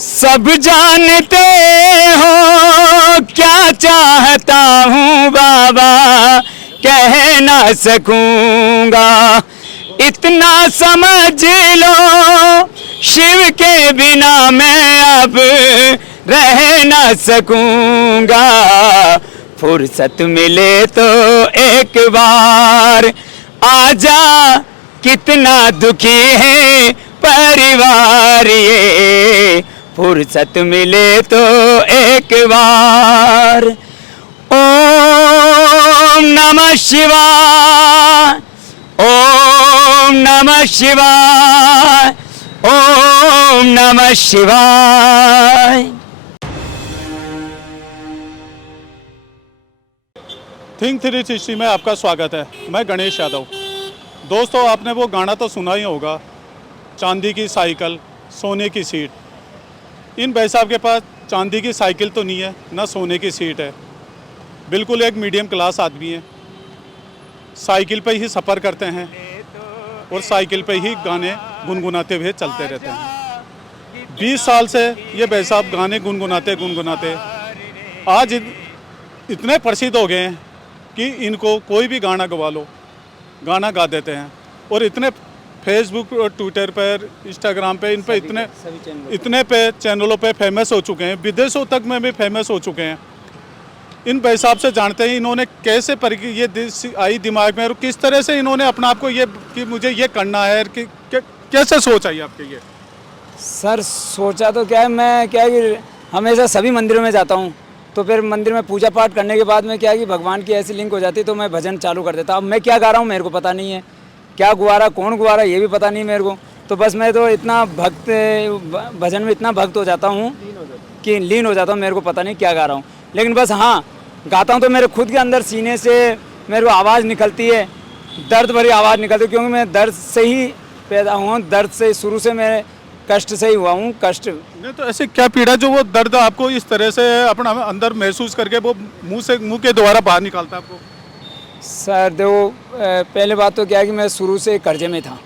सब जानते हो क्या चाहता हूँ बाबा, कह ना सकूँगा। इतना समझ लो शिव के बिना मैं अब रह ना सकूँगा। फुर्सत मिले तो एक बार आजा, कितना दुखी है परिवार ये। फुर्सत मिले तो एक बार। ओम नमः शिवाय, ओम नमः शिवाय, ओम नमः शिवाय। थिंक 360 में आपका स्वागत है। मैं गणेश यादव। दोस्तों, आपने वो गाना तो सुना ही होगा, चांदी की साइकिल सोने की सीट। इन भाई साहब के पास चांदी की साइकिल तो नहीं है, ना सोने की सीट है। बिल्कुल एक मीडियम क्लास आदमी है। साइकिल पे ही सफ़र करते हैं और साइकिल पे ही गाने गुनगुनाते हुए चलते रहते हैं। 20 साल से ये भाई साहब गाने गुनगुनाते आज इतने प्रसिद्ध हो गए हैं कि इनको कोई भी गाना गवा लो, गाना गा देते हैं। और इतने फेसबुक और ट्विटर पर, इंस्टाग्राम पे, इन पे इतने पे चैनलों पे फेमस हो चुके हैं, विदेशों तक में भी फेमस हो चुके हैं। इन भाई साहब से जानते हैं इन्होंने कैसे ये आई दिमाग में और किस तरह से इन्होंने अपना आप को ये कि मुझे ये करना है कि कैसे सोच आई आपके ये? सर सोचा तो क्या है, मैं क्या है कि हमेशा सभी मंदिरों में जाता हूँ, तो फिर मंदिर में पूजा पाठ करने के बाद में क्या है कि भगवान की ऐसी लिंक हो जाती है तो मैं भजन चालू कर देता। अब मैं क्या गा रहा हूँ मेरे को पता नहीं है, क्या गुआ रहा कौन गुआ रहा ये भी पता नहीं मेरे को। तो बस मैं तो इतना भजन में इतना भक्त हो जाता हूँ कि लीन हो जाता हूँ, मेरे को पता नहीं क्या गा रहा हूँ। लेकिन बस हाँ, गाता हूँ तो मेरे खुद के अंदर सीने से मेरे को आवाज़ निकलती है, दर्द भरी आवाज़ निकलती है, क्योंकि मैं दर्द से ही पैदा हुआ हूँ, दर्द से शुरू से मैं कष्ट से ही हुआ हूँ। कष्ट नहीं तो ऐसे क्या पीड़ा जो वो दर्द आपको इस तरह से अपना अंदर महसूस करके वो मुंह के द्वारा बाहर निकालता है आपको? सर देखो, पहले बात तो क्या है कि मैं शुरू से कर्जे में था।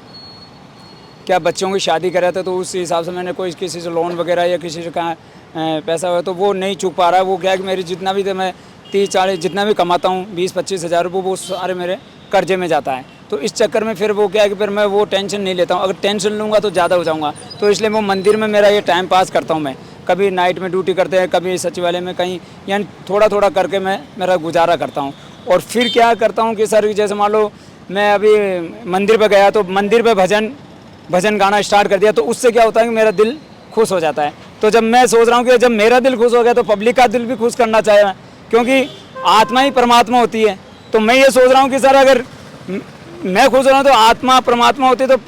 क्या बच्चों की शादी कर रहा था तो उस हिसाब से मैंने कोई किसी से लोन वगैरह या किसी से कहा पैसा हुआ तो वो नहीं चूक पा रहा है। वो क्या है कि मेरी जितना भी मैं 30-40 जितना भी कमाता हूँ 20-25 हज़ार रुपये वो सारे मेरे कर्जे में जाता है। तो इस चक्कर में फिर वो क्या है कि फिर मैं वो टेंशन नहीं लेता हूँ। अगर टेंशन लूँगा तो ज़्यादा हो जाऊँगा, तो इसलिए वो मंदिर में मेरा ये टाइम पास करता हूँ। मैं कभी नाइट में ड्यूटी करते हैं, कभी सचिवालय में कहीं, यानी थोड़ा थोड़ा करके मैं मेरा गुजारा करता हूँ। और फिर क्या करता हूँ कि सर जैसे मान लो मैं अभी मंदिर पे गया तो मंदिर पे भजन गाना स्टार्ट कर दिया, तो उससे क्या होता है कि मेरा दिल खुश हो जाता है। तो जब मैं सोच रहा हूँ कि जब मेरा दिल खुश हो गया तो पब्लिक का दिल भी खुश करना चाहिए, क्योंकि आत्मा ही परमात्मा होती है। तो मैं ये सोच रहा हूँ कि सर अगर मैं खुश हो रहा हूँ तो आत्मा परमात्मा होती है। तो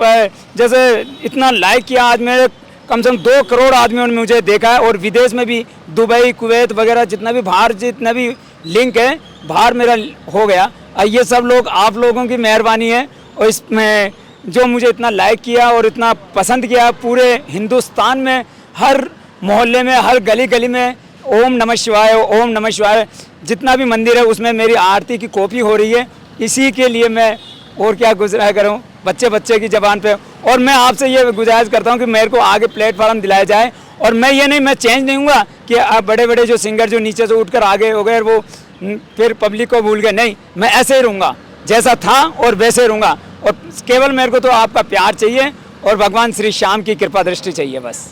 जैसे इतना लाइक किया आज मेरे कम से कम 2 करोड़ आदमियों ने मुझे देखा है, और विदेश में भी दुबई कुवैत वगैरह जितना भी बाहर जितना भी लिंक है बाहर मेरा हो गया। ये सब लोग आप लोगों की मेहरबानी है, और इसमें जो मुझे इतना लाइक किया और इतना पसंद किया, पूरे हिंदुस्तान में हर मोहल्ले में हर गली गली में ओम नमः शिवाय ओम नमः शिवाय जितना भी मंदिर है उसमें मेरी आरती की कॉपी हो रही है। इसी के लिए मैं और क्या गुजारा करूं बच्चे की ज़बान पे। और मैं आपसे ये गुजारिश करता हूं कि मेरे को आगे प्लेटफार्म दिलाया जाए, और मैं चेंज नहीं हूँगा कि आप बड़े बड़े जो सिंगर जो नीचे से उठकर आगे हो गए वो फिर पब्लिक को भूल गए, नहीं, मैं ऐसे ही रहूँगा जैसा था और वैसे रहूँगा। और केवल मेरे को तो आपका प्यार चाहिए और भगवान श्री श्याम की कृपा दृष्टि चाहिए बस।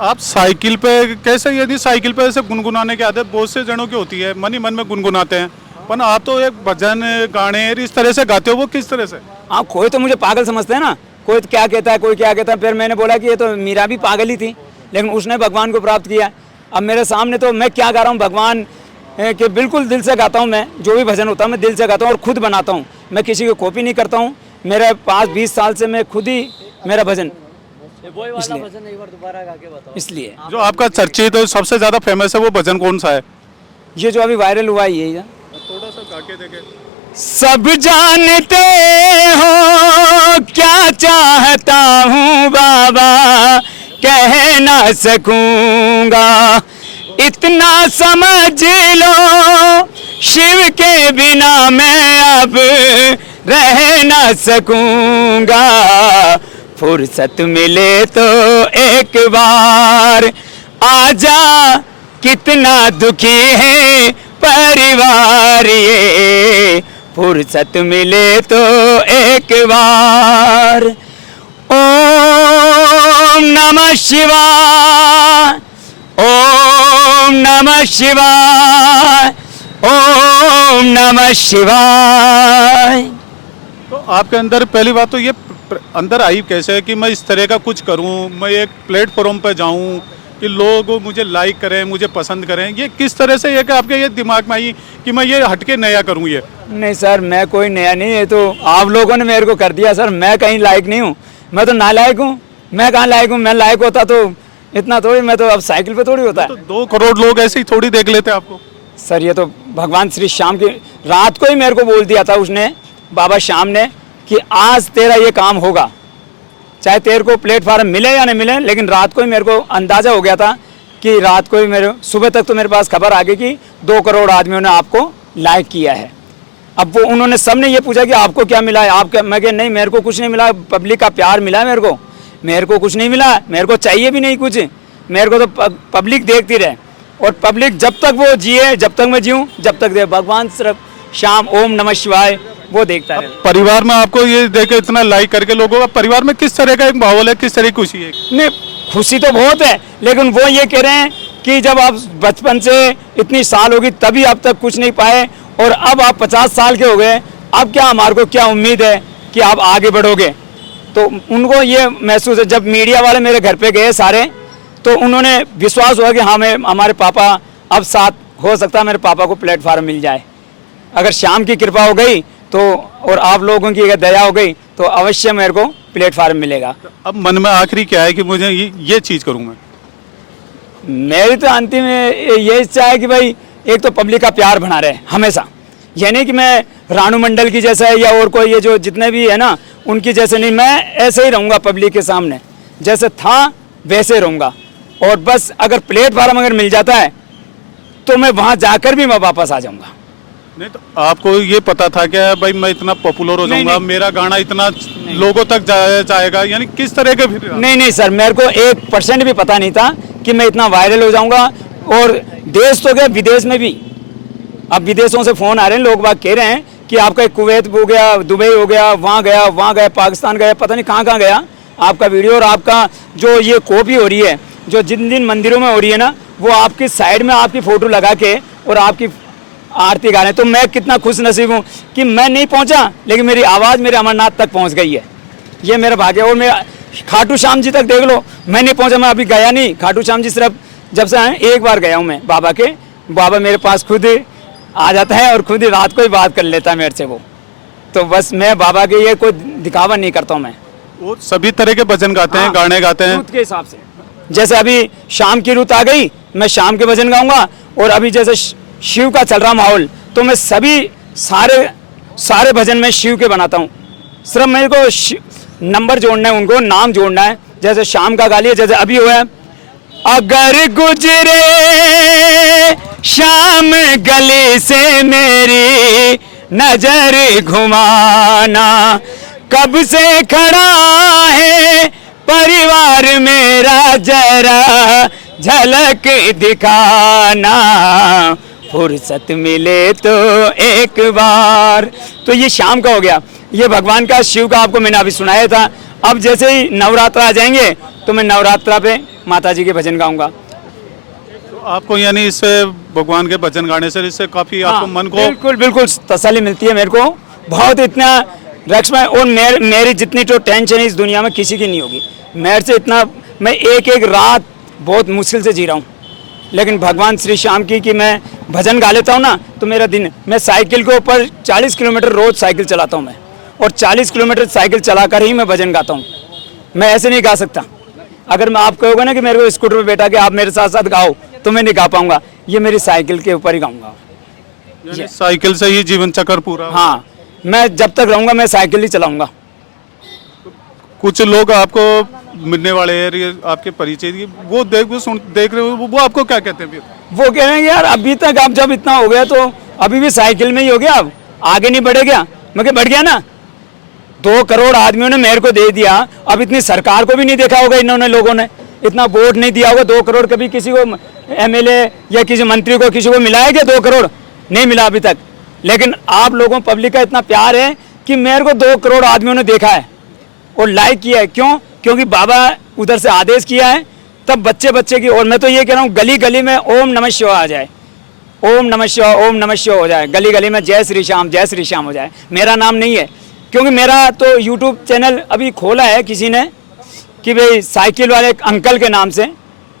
आप साइकिल पे कैसे, यदि साइकिल पे ऐसे गुनगुनाने की आदत बहुत से जनों की होती है, मन ही मन में गुनगुनाते हैं, पर आप तो एक भजन गाने इस तरह से गाते हो, वो किस तरह से? हाँ, कोई तो मुझे पागल समझते हैं ना, कोई क्या कहता है कोई क्या कहता है। फिर मैंने बोला कि ये तो मीरा भी पागल ही थी, लेकिन उसने भगवान को प्राप्त किया। अब मेरे सामने तो मैं क्या गा रहा हूँ, भगवान के बिल्कुल दिल से गाता हूँ। मैं जो भी भजन होता है मैं दिल से गाता हूँ और खुद बनाता हूँ, मैं किसी की कॉपी नहीं करता हूँ। मेरे पास 20 साल से मैं खुद ही मेरा भजन, इसलिए जो आपका चर्चित तो सबसे ज़्यादा फेमस है वो भजन कौन सा है? ये जो अभी वायरल हुआ है ये थोड़ा सा गा के देखे। सब जानते हो क्या चाहता हूँ बाबा, कह ना सकूँगा। इतना समझ लो शिव के बिना मैं अब रह ना सकूँगा। फुर्सत मिले तो एक बार आजा कितना दुखी है परिवार ये, फुर्सत मिले तो एक बार। ओम नमः शिवाय, ओम नमः शिवाय, ओम नमः शिवाय। तो आपके अंदर पहली बात तो ये अंदर आई कैसे है कि मैं इस तरह का कुछ करूं, मैं एक प्लेटफॉर्म पर जाऊं कि लोग मुझे लाइक करें, मुझे पसंद करें, ये किस तरह से ये कि आपके ये दिमाग में आई कि मैं ये हटके नया करूं? ये नहीं सर, मैं कोई नया नहीं, है तो आप लोगों ने मेरे को कर दिया सर। मैं कहीं लायक नहीं हूँ, मैं तो नालायक हूँ। मैं कहाँ लायक हूँ? मैं लायक होता तो इतना थोड़ी, मैं तो अब साइकिल पे थोड़ी होता है। तो 2 करोड़ लोग ऐसे ही थोड़ी देख लेते आपको। सर ये तो भगवान श्री श्याम की रात को ही मेरे को बोल दिया था उसने, बाबा श्याम ने, कि आज तेरा ये काम होगा, चाहे तेरे को प्लेटफार्म मिले या नहीं मिले। लेकिन रात को ही मेरे को अंदाज़ा हो गया था कि रात को ही मेरे सुबह तक तो मेरे पास खबर आ गई कि 2 करोड़ आदमियों ने आपको लाइक किया है। अब वो उन्होंने सबने ये पूछा कि आपको क्या मिला है, आप क्या? मैं कहा नहीं, मेरे को कुछ नहीं मिला, पब्लिक का प्यार मिला है मेरे को कुछ नहीं मिला, मेरे को चाहिए भी नहीं कुछ, मेरे को तो पब्लिक देखती रहे। और पब्लिक जब तक वो जिए, जब तक मैं जीऊँ, जब तक दे भगवान सिर्फ श्याम ओम नमः शिवाय वो देखता है। परिवार में आपको ये देखे इतना लाइक करके लोगों का, परिवार में किस तरह का एक माहौल है, किस तरह की खुशी है? नहीं, खुशी तो बहुत है, लेकिन वो ये कह रहे हैं कि जब आप बचपन से इतनी साल होगी तभी अब तक कुछ नहीं पाए, और अब आप 50 साल के हो गए, अब क्या हमारे को क्या उम्मीद है कि आप आगे बढ़ोगे? तो उनको ये महसूस है। जब मीडिया वाले मेरे घर पे गए सारे, तो उन्होंने विश्वास हुआ कि हाँ, हमारे पापा अब साथ, हो सकता है मेरे पापा को प्लेटफार्म मिल जाए। अगर श्याम की कृपा हो गई तो, और आप लोगों की अगर दया हो गई तो अवश्य मेरे को प्लेटफार्म मिलेगा। अब मन में आखिरी क्या है कि मुझे ये चीज़ करूँ मैं? मेरी तो अंतिम ये इच्छा है कि भाई एक तो पब्लिक का प्यार बना रहे हमेशा, ये नहीं कि मैं रानू मंडल की जैसा है या और कोई, ये जो जितने भी है ना उनकी जैसे नहीं, मैं ऐसे ही रहूँगा पब्लिक के सामने, जैसे था वैसे रहूँगा। और बस अगर प्लेटफार्म अगर मिल जाता है तो मैं वहाँ जाकर भी मैं वापस आ जाऊँगा। नहीं तो आपको ये पता था क्या भाई मैं इतना पॉपुलर हो जाऊंगा, मेरा गाना इतना लोगों तक जाएगा, यानी किस तरह के? फिर नहीं सर, मेरे को 1% भी पता नहीं था कि मैं इतना वायरल हो जाऊंगा। और देश तो गया, विदेश में भी अब विदेशों से फ़ोन आ रहे हैं, लोग बाग कह रहे हैं कि आपका कुवैत हो गया, दुबई हो गया, वहाँ गया, पाकिस्तान गया, पता नहीं कहाँ गया आपका वीडियो। और आपका जो ये कॉपी हो रही है, जो जिन मंदिरों में हो रही है ना, वो आपकी साइड में आपकी फ़ोटो लगा के और आपकी आरती गा रहे हैं। तो मैं कितना खुश नसीब हूँ कि मैं नहीं पहुँचा, लेकिन मेरी आवाज़ मेरे अमरनाथ तक पहुँच गई है, ये मेरा भाग्य। और मैं खाटू श्याम जी तक देख लो, मैं नहीं पहुँचा, मैं अभी गया नहीं खाटू श्याम जी, सिर्फ जब से आए एक बार गया हूँ मैं बाबा के। बाबा मेरे पास खुद आ जाता है और खुद ही रात को ही बात कर लेता है मेरे से वो। तो बस मैं बाबा के ये कोई दिखावा नहीं करता हूँ मैं। वो सभी तरह के भजन गाते हैं, गाने गाते हैं रुत के हिसाब से। जैसे अभी शाम की रुत आ गई, मैं शाम के भजन गाऊंगा। और अभी जैसे शिव का चल रहा माहौल, तो मैं सभी सारे भजन में शिव के बनाता हूँ। सिर्फ मेरे को नंबर जोड़ना है, उनको नाम जोड़ना है। जैसे शाम का गा लिया, जैसे अभी हुआ है, अगर गुजरे शाम गली से मेरी नजर घुमाना, कब से खड़ा है परिवार मेरा, जरा झलक दिखाना, फुर्सत मिले तो एक बार। तो ये शाम का हो गया, ये भगवान का, शिव का आपको मैंने अभी सुनाया था। अब जैसे ही नवरात्र आ जाएंगे तो मैं नवरात्रा पे माता जी के भजन गाऊंगा। तो आपको यानी इससे भगवान के भजन गाने से इससे काफ़ी आपको मन को बिल्कुल तसल्ली मिलती है मेरे को बहुत। इतना रक्स में, और मेरी जितनी तो टेंशन है इस दुनिया में किसी की नहीं होगी मेरे से। इतना मैं एक रात बहुत मुश्किल से जी रहा हूँ, लेकिन भगवान श्री श्याम की कि मैं भजन गा लेता हूँ ना, तो मेरा दिन, मैं साइकिल के ऊपर 40 किलोमीटर रोज साइकिल चलाता हूँ मैं, और 40 किलोमीटर साइकिल चलाकर ही मैं भजन गाता हूँ। मैं ऐसे नहीं गा सकता। अगर मैं आप कहोगे ना कि मेरे को स्कूटर पे बैठा के आप मेरे साथ साथ गाओ, तो मैं नहीं गा पाऊंगा। ये मेरी साइकिल के ऊपर ही गाऊंगा। साइकिल से ही जीवन चक्र पूरा। हाँ, मैं जब तक रहूंगा मैं साइकिल ही चलाऊंगा। कुछ लोग आपको मिलने वाले हैं, आपके परिचय की, वो देख रहे हो, वो आपको क्या कहते हैं? वो कह रहे हैं यार अभी तक आप जब इतना हो गया तो अभी भी साइकिल में ही हो गया, अब आगे नहीं बढ़े क्या? मैं क्या बढ़ गया ना, 2 करोड़ आदमियों ने मेरे को दे दिया, अब इतनी सरकार को भी नहीं देखा होगा इन्होंने लोगों ने, इतना वोट नहीं दिया होगा। 2 करोड़ कभी किसी को एमएलए या किसी मंत्री को किसी को मिला है क्या? 2 करोड़ नहीं मिला अभी तक। लेकिन आप लोगों पब्लिक का इतना प्यार है कि मेरे को 2 करोड़ आदमियों ने देखा है और लाइक किया है। क्यों? क्योंकि बाबा उधर से आदेश किया है, तब बच्चे बच्चे की। और मैं तो ये कह रहा हूँ गली गली में ओम नमः शिवाय आ जाए, ओम नमः शिवाय, ओम नमः शिवाय हो जाए, गली गली में जय श्री श्याम हो जाए। मेरा नाम नहीं है, क्योंकि मेरा तो यूट्यूब चैनल अभी खोला है किसी ने कि भाई साइकिल वाले अंकल के नाम से।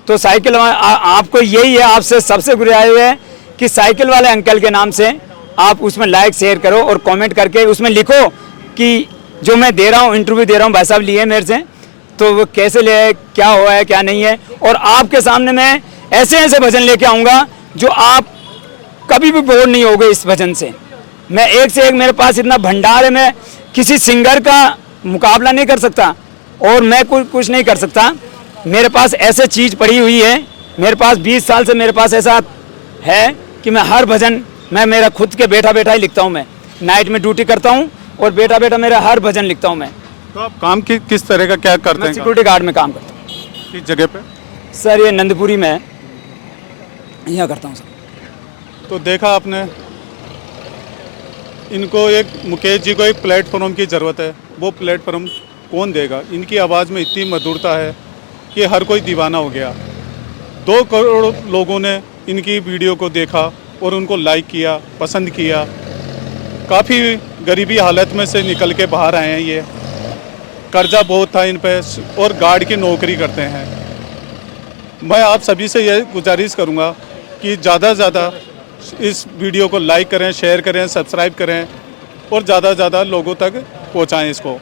तो साइकिल आपको यही है, आपसे सबसे गुजारिश है कि साइकिल वाले अंकल के नाम से आप उसमें लाइक शेयर करो और कमेंट करके उसमें लिखो कि जो मैं दे रहा हूँ, इंटरव्यू दे रहा हूँ, भाई साहब लिए मेरे से, तो वो कैसे ले, क्या हुआ है क्या नहीं है। और आपके सामने मैं ऐसे ऐसे भजन लेके आऊँगा जो आप कभी भी बोर नहीं होगे इस भजन से। मैं एक से एक, मेरे पास इतना भंडार है, मैं किसी सिंगर का मुकाबला नहीं कर सकता और मैं कुछ नहीं कर सकता। मेरे पास ऐसे चीज़ पड़ी हुई है, मेरे पास 20 साल से मेरे पास ऐसा है कि मैं हर भजन, मैं मेरा खुद के बैठा बैठा ही लिखता हूँ। मैं नाइट में ड्यूटी करता हूँ और बैठा बैठा मेरा हर भजन लिखता हूँ मैं। तो आप काम किस तरह का क्या करते हैं? सिक्योरिटी गार्ड में काम करता हूँ। किस जगह पे? सर ये नंदपुरी में यहाँ करता हूँ सर। तो देखा आपने, इनको एक, मुकेश जी को एक प्लेटफॉर्म की ज़रूरत है। वो प्लेटफॉर्म कौन देगा? इनकी आवाज़ में इतनी मधुरता है कि हर कोई दीवाना हो गया। 2 करोड़ लोगों ने इनकी वीडियो को देखा और उनको लाइक किया, पसंद किया। काफ़ी गरीबी हालत में से निकल के बाहर आए हैं ये। कर्जा बहुत था इन पे और गार्ड की नौकरी करते हैं। मैं आप सभी से यह गुजारिश करूंगा कि ज़्यादा से ज़्यादा इस वीडियो को लाइक करें, शेयर करें, सब्सक्राइब करें और ज़्यादा से ज़्यादा लोगों तक पहुंचाएं इसको।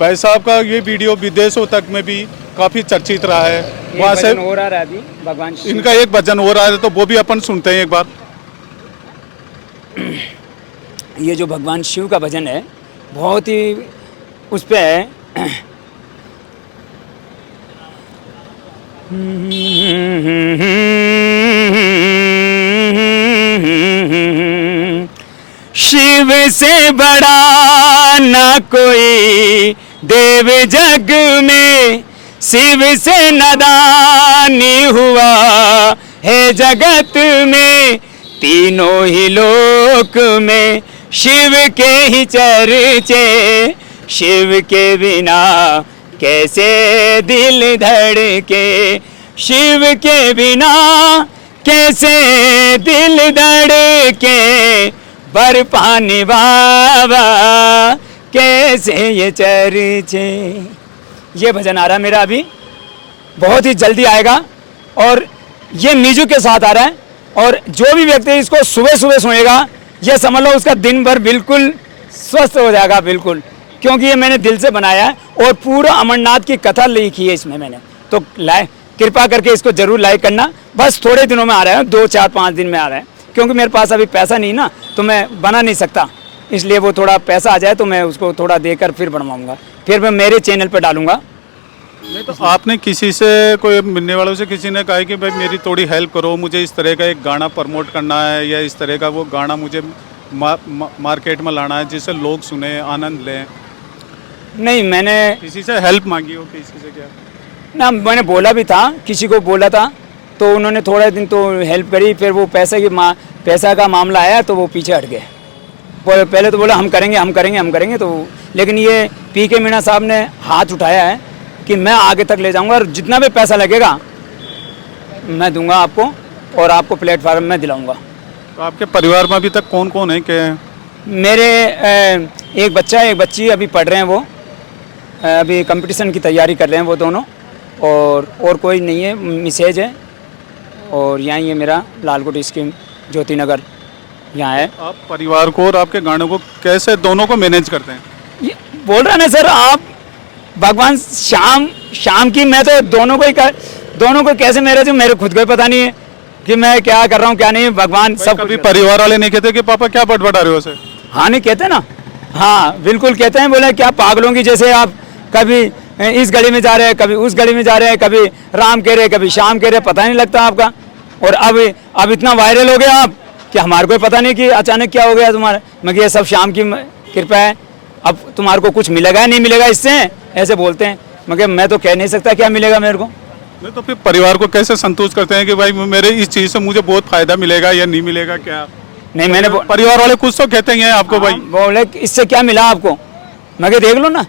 भाई साहब का ये वीडियो विदेशों तक में भी काफ़ी चर्चित रहा है। वहाँ से हो रहा है अभी भगवान इनका एक भजन हो रहा है, तो वो भी अपन सुनते हैं एक बार। ये जो भगवान शिव का भजन है बहुत ही उस पे है। शिव से बड़ा ना कोई देव जग में, शिव से नदानी हुआ है जगत में, तीनों ही लोक में शिव के ही चर्चे, शिव के बिना कैसे दिल धड़के, शिव के बिना कैसे दिल धड़के, बर पानी बाबा कैसे ये चर्चे। ये भजन आ रहा है मेरा अभी, बहुत ही जल्दी आएगा और ये म्यूजिक के साथ आ रहा है। और जो भी व्यक्ति इसको सुबह सुबह सुनेगा, ये समझ लो उसका दिन भर बिल्कुल स्वस्थ हो जाएगा बिल्कुल, क्योंकि ये मैंने दिल से बनाया है और पूरा अमरनाथ की कथा लिखी है इसमें मैंने। तो कृपा करके इसको जरूर लाइक करना। बस थोड़े दिनों में आ रहा है, 2 4 5 दिन में आ रहा है, क्योंकि मेरे पास अभी पैसा नहीं ना, तो मैं बना नहीं सकता। इसलिए वो थोड़ा पैसा आ जाए तो मैं उसको थोड़ा देकर फिर बनवाऊँगा, फिर मैं मेरे चैनल पर डालूँगा। नहीं तो आपने किसी से, कोई मिलने वालों से किसी ने कहा कि भाई मेरी थोड़ी हेल्प करो, मुझे इस तरह का एक गाना प्रमोट करना है या इस तरह का वो गाना मुझे मार्केट में लाना है जिससे लोग सुने, आनंद लें? नहीं, मैंने किसी से हेल्प मांगी हो? किसी से क्या? ना, मैंने बोला भी था, किसी को बोला था, तो उन्होंने थोड़े दिन तो हेल्प करी, फिर वो पैसा का मामला आया तो वो पीछे हट गए। पहले तो बोला हम करेंगे, तो लेकिन ये पीके मीणा साहब ने हाथ उठाया है कि मैं आगे तक ले जाऊंगा और जितना भी पैसा लगेगा मैं दूंगा आपको और आपको प्लेटफार्म में दिलाऊंगा। तो आपके परिवार में अभी तक कौन कौन है? क्या मेरे एक बच्चा है, एक बच्ची अभी पढ़ रहे हैं, वो अभी कंपटीशन की तैयारी कर रहे हैं वो दोनों, और कोई नहीं है, मिसेज है। और यहाँ ये मेरा लालकोट स्कीम ज्योति नगर यहाँ है। आप परिवार को और आपके गानों को कैसे दोनों को मैनेज करते हैं? ये बोल रहा ना सर, आप भगवान शाम की, मैं तो दोनों को कैसे मेरे खुद को ही पता नहीं है कि मैं क्या कर रहा हूँ क्या नहीं। भगवान सब। कभी परिवार वाले नहीं कहते कि पापा क्या बटबटा रहे हो उसे? हाँ, नहीं कहते ना, हाँ बिल्कुल कहते हैं। बोले क्या पागलों की जैसे आप कभी इस गली में जा रहे हैं, कभी उस गली में जा रहे हैं, कभी राम कह रहे, कभी शाम कह रहे, पता नहीं लगता आपका। और अब इतना वायरल हो गया आप कि हमारे को पता नहीं कि अचानक क्या हो गया तुम्हारे। मगर ये सब शाम की कृपा है। अब तुम्हारे को कुछ मिलेगा नहीं मिलेगा इससे, ऐसे बोलते हैं, मगर मैं तो कह नहीं सकता क्या मिलेगा मेरे को। नहीं तो फिर परिवार को कैसे संतुष्ट करते हैं कि भाई मेरे इस चीज़ से मुझे बहुत फायदा मिलेगा या नहीं मिलेगा क्या? नहीं मैंने परिवार वाले कुछ तो कहते ही हैं आपको भाई। बोले इससे क्या मिला आपको, मैं कहा देख लो ना,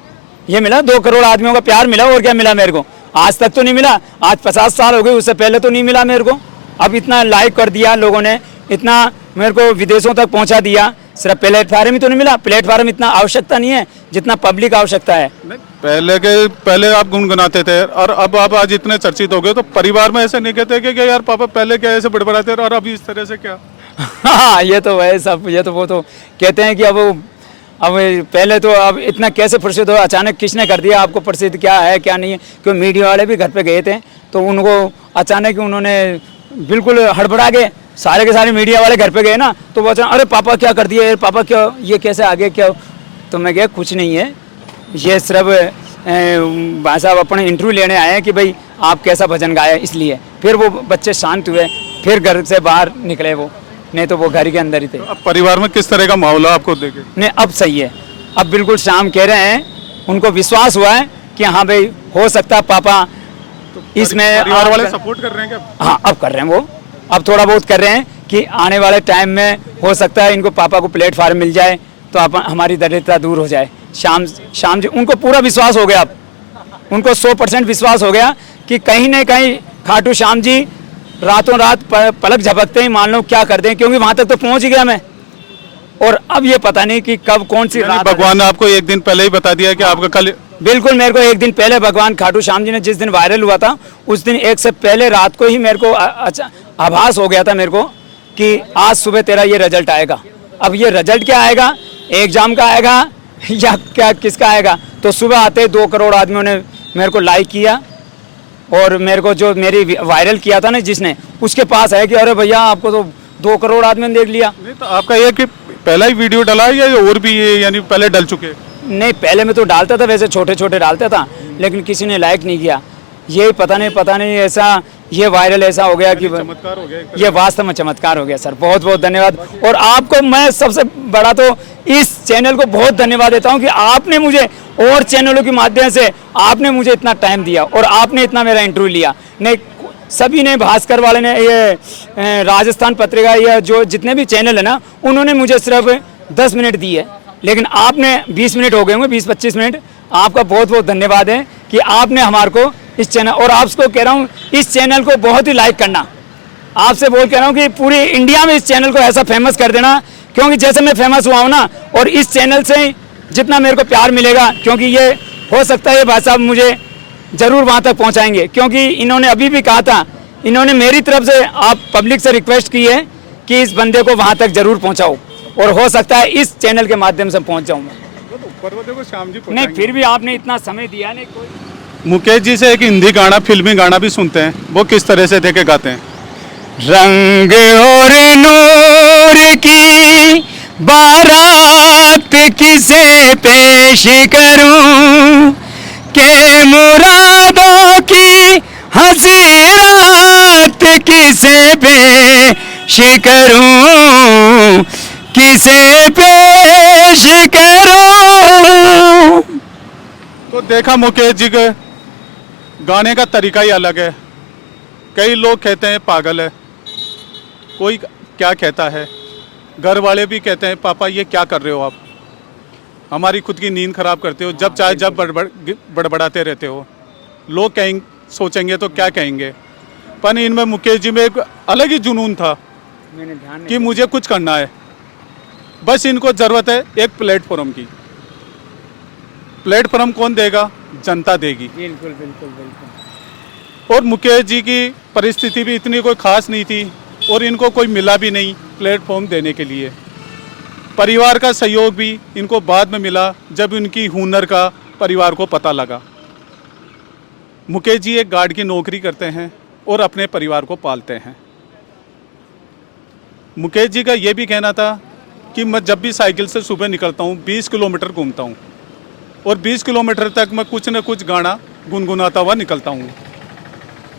ये मिला 2 करोड़ आदमियों का प्यार मिला, और क्या मिला मेरे को? आज तक तो नहीं मिला, आज 50 साल हो गए, उससे पहले तो नहीं मिला मेरे को। अब इतना लाइक कर दिया लोगों ने, इतना मेरे को विदेशों तक पहुंचा दिया, सिर्फ प्लेटफार्म ही तो नहीं मिला। प्लेटफार्म इतना आवश्यकता नहीं है जितना पब्लिक आवश्यकता है। पहले आप गुनगुनाते थे और अब आप आज इतने चर्चित हो गए, तो परिवार में ऐसे नहीं कहते कि यार पापा पहले क्या ऐसे बड़बड़ाते थे और अभी इस तरह से क्या? हाँ ये तो है सब, ये तो वो तो कहते हैं कि अब पहले तो अब इतना कैसे प्रसिद्ध हो, अचानक किसने कर दिया आपको प्रसिद्ध, क्या है क्या नहीं है? क्योंकि मीडिया वाले भी घर पे गए थे तो उनको अचानक ही उन्होंने बिल्कुल हड़बड़ा के सारे के सारे मीडिया वाले घर पे गए ना, तो वो अचानक अरे पापा क्या कर दिया, पापा क्या ये कैसे आगे क्या? तो मैं कहा कुछ नहीं है, ये सिर्फ भाई साहब अपने इंटरव्यू लेने आए हैं कि भाई आप कैसा भजन गाया, इसलिए। फिर वो बच्चे शांत हुए, फिर घर से बाहर निकले वो, नहीं तो वो घर के अंदर ही थे। अब परिवार में किस तरह का माहौल है आपको देखे? नहीं अब सही है, अब बिल्कुल शाम कह रहे हैं, उनको विश्वास हुआ है कि हाँ भाई हो सकता है पापा इसमें। परिवार वाले सपोर्ट कर रहे हैं क्या? हाँ अब कर रहे हैं, वो अब थोड़ा बहुत कर रहे हैं कि आने वाले टाइम में हो सकता है इनको पापा को प्लेटफार्म मिल जाए तो हमारी दरिद्रता दूर हो जाए। शाम जी उनको पूरा विश्वास हो गया, अब उनको 100% विश्वास हो गया कि कहीं न कहीं खाटू श्याम जी रातों रात पलक झपकते ही मान लो क्या कर दें, क्योंकि वहां तक तो पहुंच गया मैं। और अब ये पता नहीं कि कब कौन सी रात। भगवान ने आपको एक दिन पहले ही बता दिया कि आपका कल? बिल्कुल, मेरे को एक दिन पहले भगवान खाटू श्याम जी ने जिस दिन वायरल हुआ था उस दिन एक से पहले रात को ही मेरे को आभास हो गया था मेरे को कि आज सुबह तेरा ये रिजल्ट आएगा। अब ये रिजल्ट क्या आएगा, एग्जाम का आएगा या क्या किसका आएगा? तो सुबह आते 2 करोड़ आदमियों ने मेरे को लाइक किया, और मेरे को जो मेरी वायरल किया था ना जिसने, उसके पास है कि अरे भैया आपको तो 2 करोड़ आदमी ने देख लिया। नहीं तो आपका ये कि पहला ही वीडियो डला है या और भी ये यानी पहले डल चुके? नहीं पहले मैं तो डालता था, वैसे छोटे छोटे डालता था, लेकिन किसी ने लाइक नहीं किया। ये पता नहीं ऐसा ये वायरल ऐसा हो गया कि चमत्कार हो गया, ये वास्तव में चमत्कार हो गया सर। बहुत बहुत धन्यवाद। और आपको मैं सबसे बड़ा तो इस चैनल को बहुत धन्यवाद देता हूं कि आपने मुझे और चैनलों के माध्यम से आपने मुझे इतना टाइम दिया और आपने इतना मेरा इंटरव्यू लिया। नहीं सभी ने, भास्कर वाले ने, ये राजस्थान पत्रिका, या जो जितने भी चैनल है ना, उन्होंने मुझे सिर्फ 10 मिनट दी है, लेकिन आपने 20 मिनट हो गए होंगे, 20-25 मिनट। आपका बहुत बहुत धन्यवाद है कि आपने हमारे को इस चैनल, और आपको कह रहा हूँ इस चैनल को बहुत ही लाइक करना। आपसे बोल कह रहा हूँ कि पूरी इंडिया में इस चैनल को ऐसा फेमस कर देना, क्योंकि जैसे मैं फेमस हुआ हूँ ना, और इस चैनल से जितना मेरे को प्यार मिलेगा, क्योंकि ये हो सकता है भाई साहब मुझे ज़रूर वहाँ तक पहुँचाएंगे, क्योंकि इन्होंने अभी भी कहा था, इन्होंने मेरी तरफ से आप पब्लिक से रिक्वेस्ट की है कि इस बंदे को वहाँ तक ज़रूर पहुँचाओ, और हो सकता है इस चैनल के माध्यम से पहुँच जाऊँ मैं। नहीं फिर भी आपने इतना समय दिया। नहीं कोई मुकेश जी से एक हिंदी गाना, फिल्मी गाना भी सुनते हैं, वो किस तरह से थे के गाते हैं? रंग और नूर की बारात किसे पेश करूं, के मुरादों की हंसी रात किसे पेश करूं, किसे पेश करूं। तो देखा मुकेश जी के गाने का तरीका ही अलग है। कई लोग कहते हैं पागल है, कोई क्या कहता है, घर वाले भी कहते हैं पापा ये क्या कर रहे हो आप, हमारी खुद की नींद खराब करते हो, जब चाहे जब बड़बड़ाते रहते हो। लोग कहेंगे, सोचेंगे तो क्या कहेंगे, पर इनमें मुकेश जी में एक अलग ही जुनून था कि मुझे कुछ करना है। बस इनको ज़रूरत है एक प्लेटफॉर्म की। प्लेटफॉर्म कौन देगा? जनता देगी। बिल्कुल बिल्कुल बिल्कुल। और मुकेश जी की परिस्थिति भी इतनी कोई खास नहीं थी, और इनको कोई मिला भी नहीं प्लेटफॉर्म देने के लिए। परिवार का सहयोग भी इनको बाद में मिला, जब उनकी हुनर का परिवार को पता लगा। मुकेश जी एक गार्ड की नौकरी करते हैं और अपने परिवार को पालते हैं। मुकेश जी का ये भी कहना था कि मैं जब भी साइकिल से सुबह निकलता हूँ 20 किलोमीटर घूमता हूँ, और 20 किलोमीटर तक मैं कुछ न कुछ गाना गुनगुनाता हुआ निकलता हूँ।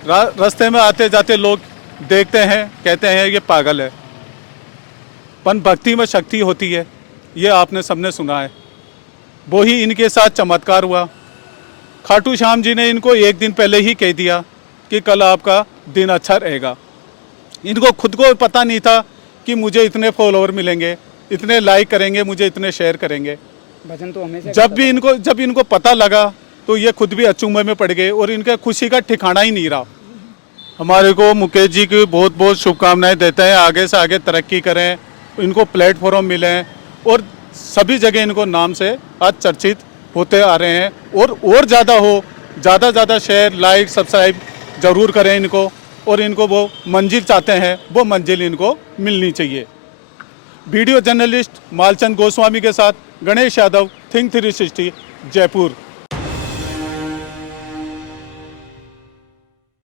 रास्ते में आते जाते लोग देखते हैं, कहते हैं ये पागल है, पर भक्ति में शक्ति होती है, ये आपने सबने सुना है। वो ही इनके साथ चमत्कार हुआ। खाटू श्याम जी ने इनको एक दिन पहले ही कह दिया कि कल आपका दिन अच्छा रहेगा। इनको खुद को पता नहीं था कि मुझे इतने फॉलोअर मिलेंगे, इतने लाइक करेंगे, मुझे इतने शेयर करेंगे। भजन तो हमेशा जब इनको पता लगा तो ये खुद भी अचंभे में पड़ गए और इनके खुशी का ठिकाना ही नहीं रहा। हमारे को मुकेश जी की बहुत बहुत शुभकामनाएं देते हैं, आगे से आगे तरक्की करें, इनको प्लेटफॉर्म मिलें और सभी जगह इनको नाम से आज चर्चित होते आ रहे हैं और ज़्यादा हो, ज़्यादा शेयर लाइक सब्सक्राइब ज़रूर करें इनको, और इनको वो मंजिल चाहते हैं वो मंजिल इनको मिलनी चाहिए। वीडियो जर्नलिस्ट मालचंद गोस्वामी के साथ गणेश यादव, थिंक 360 जयपुर।